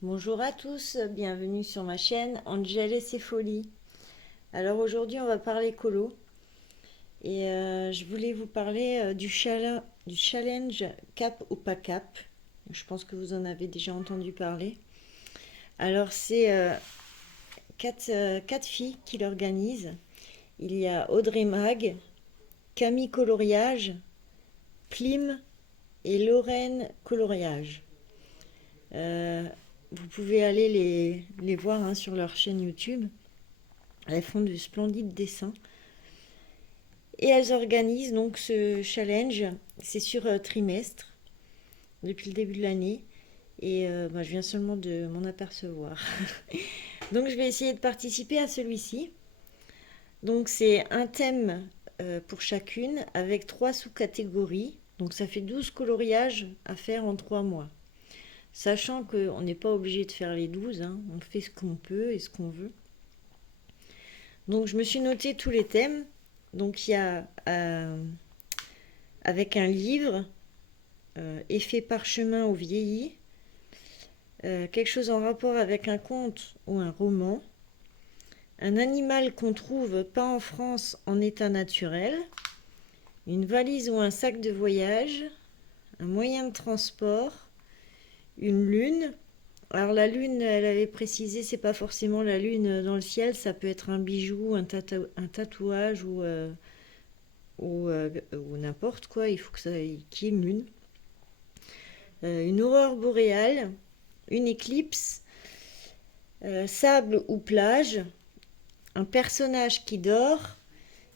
Bonjour à tous, bienvenue sur ma chaîne Angel et ses folies. Alors aujourd'hui on va parler colo et je voulais vous parler du challenge Cap ou pas Cap. Je pense que vous en avez déjà entendu parler. Alors c'est quatre filles qui l'organisent. Il y a Audrey Mag, Camille Coloriage, Plim et Lorraine Coloriage. Euh, Vous pouvez aller les voir hein, sur leur chaîne YouTube. Elles font de splendides dessins. Et elles organisent donc ce challenge. C'est sur trimestre, depuis le début de l'année. Et je viens seulement de m'en apercevoir. Donc je vais essayer de participer à celui-ci. Donc c'est un thème pour chacune avec 3 sous-catégories. Donc ça fait 12 coloriages à faire en 3 mois. Sachant qu'on n'est pas obligé de faire les 12, hein. On fait ce qu'on peut et ce qu'on veut. Donc je me suis noté tous les thèmes. Donc il y a avec un livre, effet parchemin ou vieilli, quelque chose en rapport avec un conte ou un roman, un animal qu'on trouve pas en France en état naturel, une valise ou un sac de voyage, un moyen de transport, une lune. Alors la lune, elle avait précisé, c'est pas forcément la lune dans le ciel, ça peut être un bijou, un tatouage ou n'importe quoi, il faut que ça qu'il y ait une lune. Une aurore boréale, une éclipse, sable ou plage, un personnage qui dort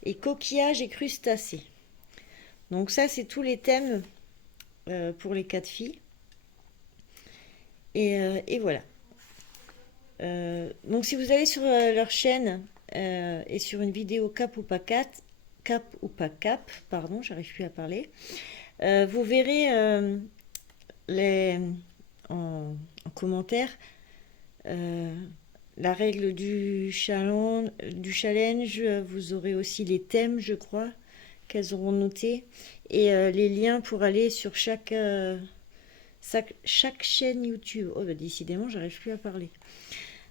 et coquillage et crustacés. Donc ça, c'est tous les thèmes pour les 4 filles. Et voilà. Donc si vous allez sur leur chaîne et sur une vidéo cap ou pas cap, pardon, j'arrive plus à parler, vous verrez les, en commentaire euh, la règle du challenge, vous aurez aussi les thèmes, je crois, qu'elles auront notés, et les liens pour aller sur chaque chaîne YouTube. Oh, bah, décidément, j'arrive plus à parler.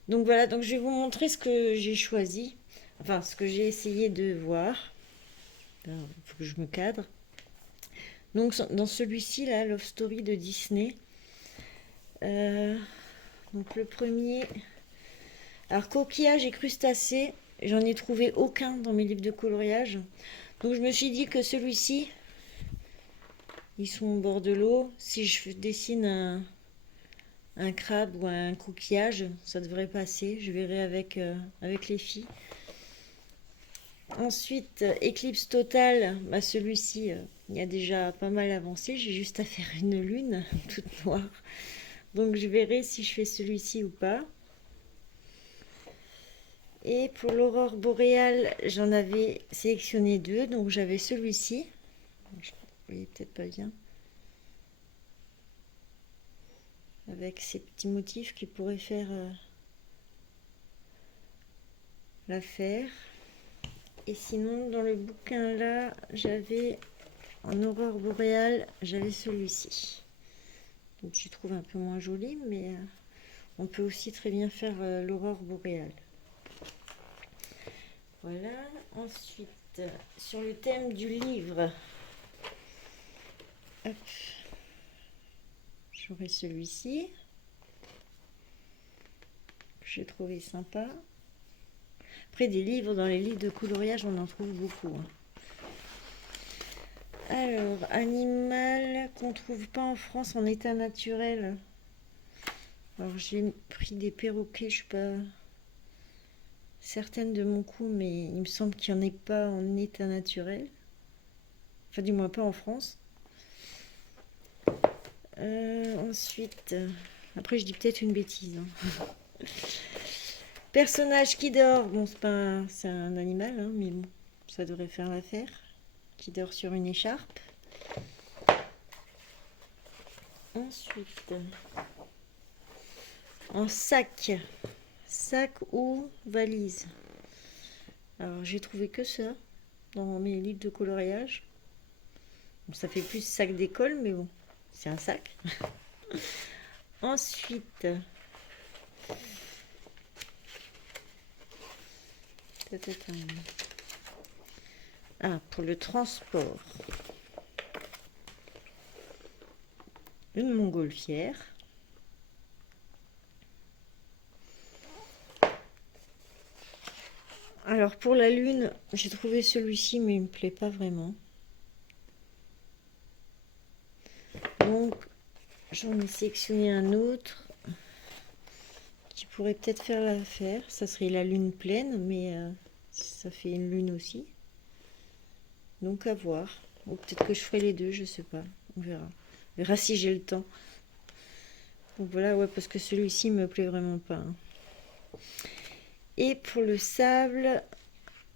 Donc voilà, donc je vais vous montrer ce que j'ai choisi, enfin ce que j'ai essayé de voir. Il faut que je me cadre. Donc dans celui-ci, là, Love Story de Disney. Euh, donc le premier. Alors coquillage et crustacés, j'en ai trouvé aucun dans mes livres de coloriage. Donc je me suis dit que celui-ci, ils sont au bord de l'eau. Si je dessine un crabe ou un coquillage, ça devrait passer. Je verrai avec les filles. Ensuite, éclipse totale, bah celui-ci, il y a déjà pas mal avancé. J'ai juste à faire une lune toute noire. Donc je verrai si je fais celui-ci ou pas. Et pour l'aurore boréale, j'en avais sélectionné 2. Donc j'avais celui-ci. Vous voyez peut-être pas bien. Avec ces petits motifs qui pourraient faire l'affaire. Et sinon, dans le bouquin là, j'avais en aurore boréale, j'avais celui-ci. Donc je trouve un peu moins joli, mais on peut aussi très bien faire l'aurore boréale. Voilà. Ensuite, sur le thème du livre, hop, j'aurai celui-ci. J'ai trouvé sympa. Après, des livres, dans les livres de coloriage, on en trouve beaucoup. Hein. Alors, animal qu'on trouve pas en France en état naturel. Alors, j'ai pris des perroquets, je suis pas certaine de mon coup, mais il me semble qu'il n'y en ait pas en état naturel. Enfin, du moins pas en France. Ensuite, après, je dis peut-être une bêtise. Hein. Personnage qui dort. Bon, c'est un animal, hein, mais bon, ça devrait faire l'affaire. Qui dort sur une écharpe. Ensuite, en sac. Sac ou valise. Alors, j'ai trouvé que ça dans mes livres de coloriage. Bon, ça fait plus sac d'école, mais bon, c'est un sac. Ensuite, Ah, pour le transport. Une montgolfière. Alors pour la lune, j'ai trouvé celui-ci, mais il me plaît pas vraiment. Donc j'en ai sélectionné un autre qui pourrait peut-être faire l'affaire. Ça serait la lune pleine, mais ça fait une lune aussi. Donc à voir. Ou peut-être que je ferai les deux, je sais pas. On verra. On verra si j'ai le temps. Donc voilà, ouais, parce que celui-ci me plaît vraiment pas, hein. Et pour le sable,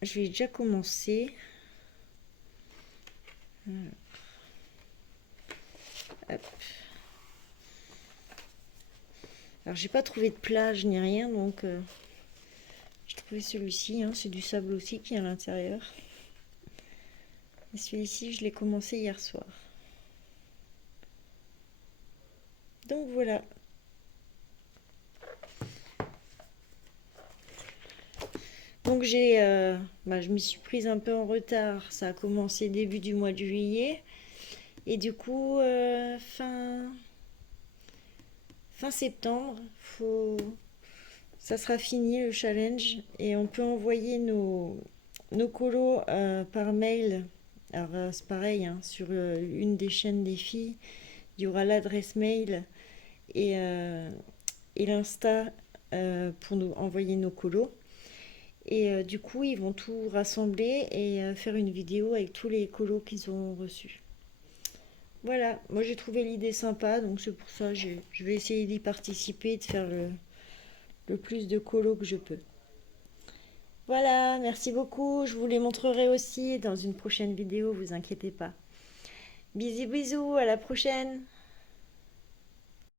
je vais déjà commencer. Hop. Alors j'ai pas trouvé de plage ni rien, donc j'ai trouvé celui-ci, hein, c'est du sable aussi qui est à l'intérieur. Et celui-ci, je l'ai commencé hier soir. Donc voilà. Donc je m'y suis prise un peu en retard. Ça a commencé début du mois de juillet. Et du coup, fin septembre, ça sera fini le challenge. Et on peut envoyer nos colos par mail. Alors c'est pareil, hein, sur une des chaînes des filles, il y aura l'adresse mail et l'Insta pour nous envoyer nos colos. Et du coup, ils vont tout rassembler et faire une vidéo avec tous les colos qu'ils ont reçus. Voilà, moi j'ai trouvé l'idée sympa, donc c'est pour ça que je vais essayer d'y participer et de faire le plus de colos que je peux. Voilà, merci beaucoup. Je vous les montrerai aussi dans une prochaine vidéo, vous inquiétez pas. Bisous bisous, à la prochaine.